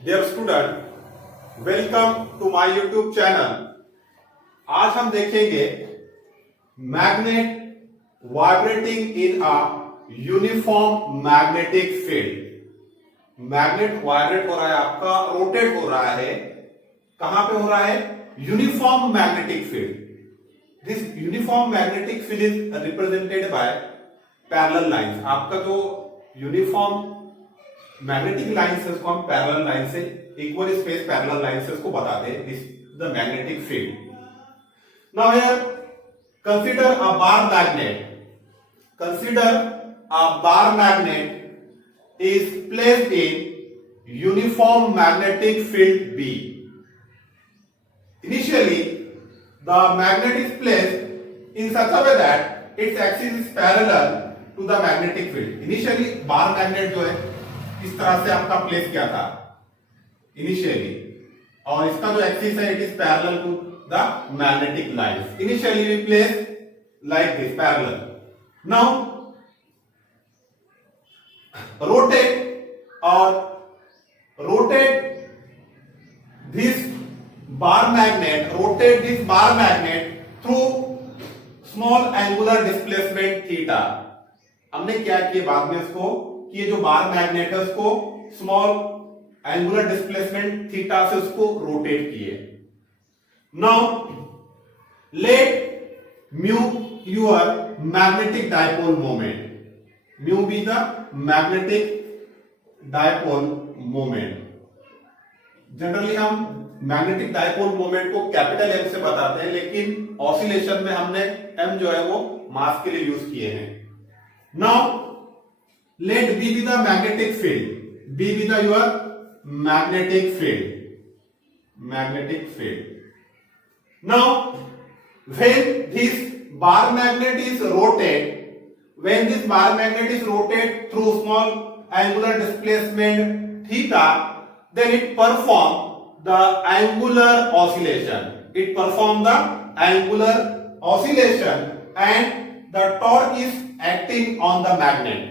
Dear student, welcome to my YouTube channel. आज हम देखेंगे magnet vibrating in a uniform magnetic field. Magnet vibrate हो रहा है, आपका रोटेट हो रहा है। कहां पे हो रहा है? Uniform magnetic field. This uniform magnetic field is represented by parallel lines. आपका जो यूनिफॉर्म मैग्नेटिक लाइंस है उसको हम पैरेलल लाइन से, इक्वल स्पेस पैरेलल लाइन से उसको बताते हैं। This the magnetic field. Now here consider a bar magnet. Consider a bar magnet is placed in uniform magnetic field B. Initially the magnet is placed in such a way that its axis is parallel to the magnetic field. Initially bar magnet जो है इस तरह से आपका प्लेस किया था इनिशियली, और इसका जो एक्सिस है it is parallel to the magnetic lines. Initially we place like this parallel. Now rotate this bar magnet through small angular displacement theta। हमने क्या किया बाद में इसको कि ये जो बार मैग्नेट है उसको स्मॉल एंगुलर डिस्प्लेसमेंट थीटा से उसको रोटेट किए। Now let mu your magnetic dipole moment, mu be the magnetic dipole moment. Generally हम मैग्नेटिक डायपोल मोमेंट को कैपिटल एम से बताते हैं, लेकिन ऑसिलेशन में हमने एम जो है वो मास के लिए यूज किए हैं। Now let B be the magnetic field, B be the your magnetic field. Now when this bar magnet is rotated through small angular displacement theta, then it perform the angular oscillation. And the torque is acting on the magnet.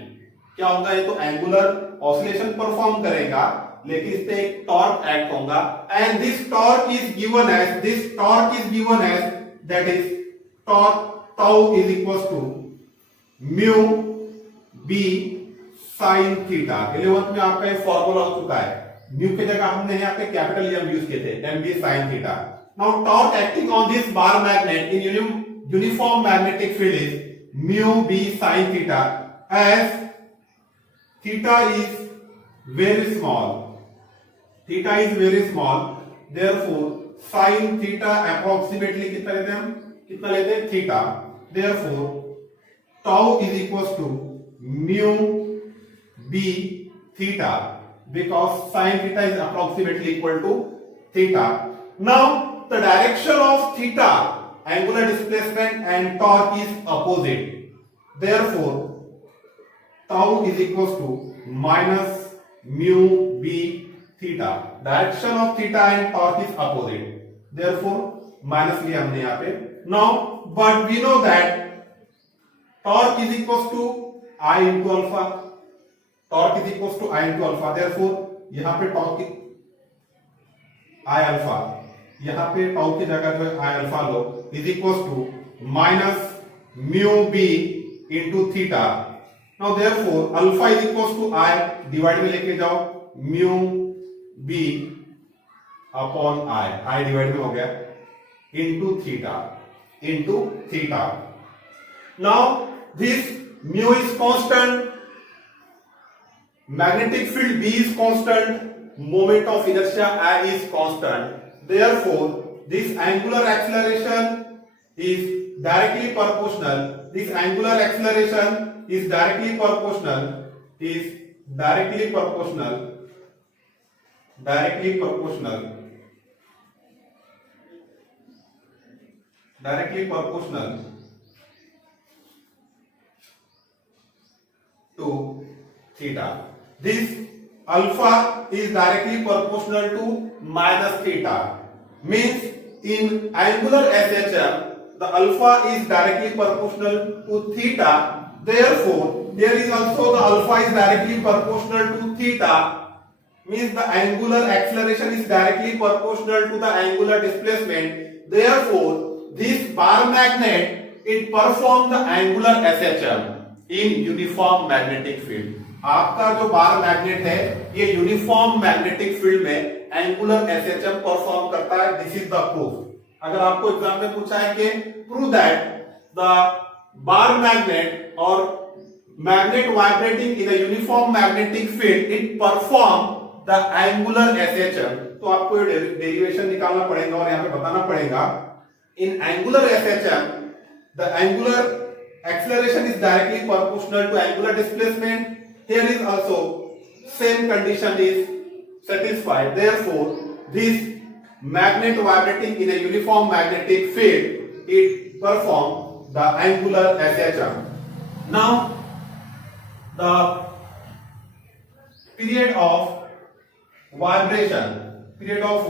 क्या होगा? ये तो angular oscillation perform करेगा, लेकिन इस पे एक torque act होगा, and this torque is given as that is torque tau is equal to mu B sine theta. 11th में आपका ये फॉर्मूला हो चुका है। म्यू की जगह हमने यहाँ पे कैपिटल एम यूज किए थे, M B sine theta. Now torque acting on this bar magnet in uniform magnetic field is mu B sine theta, as theta is very small, therefore sin theta approximately कितना लेते हैं theta, therefore tau is equals to mu b theta, because sin theta is approximately equal to theta. Now the direction of theta, angular displacement and torque is opposite, therefore tau is equals to minus mu b theta. Direction of theta and torque is opposite, therefore minus लिया हमने यहाँ पे। Now but we know that torque is equals to I into alpha, therefore यहाँ पे torque I alpha, यहाँ पे tau की जगह जो है I alpha low, is equals to minus mu b into theta। Now therefore alpha is equals to I, divide में लेके जाओ, mu b upon I divide में हो गया, into theta। Now this mu is constant, magnetic field B is constant, moment of inertia I is constant, therefore this angular acceleration is directly proportional, is directly proportional to theta. This alpha is directly proportional to minus theta, means in angular SHM the alpha is directly proportional to theta, therefore here is also the alpha is directly proportional to theta, means the angular acceleration is directly proportional to the angular displacement. Therefore, this bar magnet it performs the angular SHM in uniform magnetic field. आपका जो बार magnet है ये uniform magnetic field में angular SHM perform करता है. This is the proof. अगर आपको exam में पूछा है कि prove that the bar magnet और magnet vibrating in a uniform magnetic field it perform the angular SHM, तो आपको ये डेरिवेशन निकालना पड़ेगा और यहां पे बताना पड़ेगा. In angular SHM the angular acceleration is directly proportional to angular displacement. Here is also same condition is satisfied. Therefore, this magnet vibrating in a uniform magnetic field it performs the angular SHM. Now, the period of vibration, period of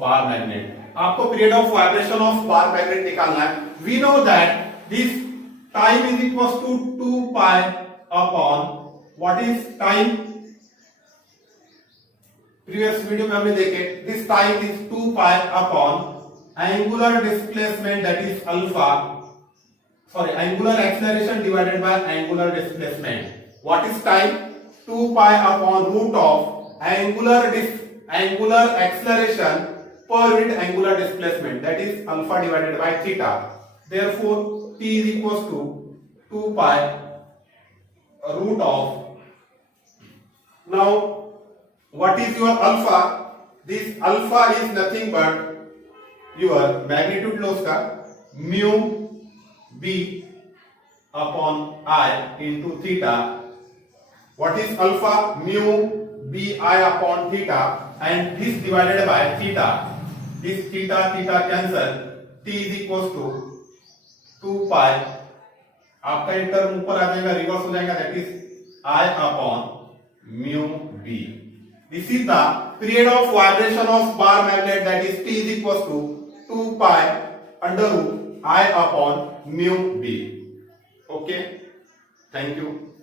bar magnet. आपको period of vibration of bar magnet निकालना है. We know that this time is equal to 2 pi upon what is time. Previous video में हमने देखे this time is 2 pi upon angular displacement that is alpha, sorry angular acceleration divided by angular displacement. What is time? 2 pi upon root of angular acceleration per unit angular displacement, that is alpha divided by theta. Therefore, t is equals to 2 pi root of. Now, what is your alpha? This alpha is nothing but your magnitude loss का mu b upon I into theta. What is alpha? Mu b I upon theta, and this divided by theta. This theta cancel. T is equals to 2 pi. आपका ये टर्म ऊपर आ जाएगा, रिवर्स हो जाएगा, that is I upon mu b. This is the period of vibration of bar magnet, that is T is equals to 2 pi under root I upon mu b. Okay, thank you.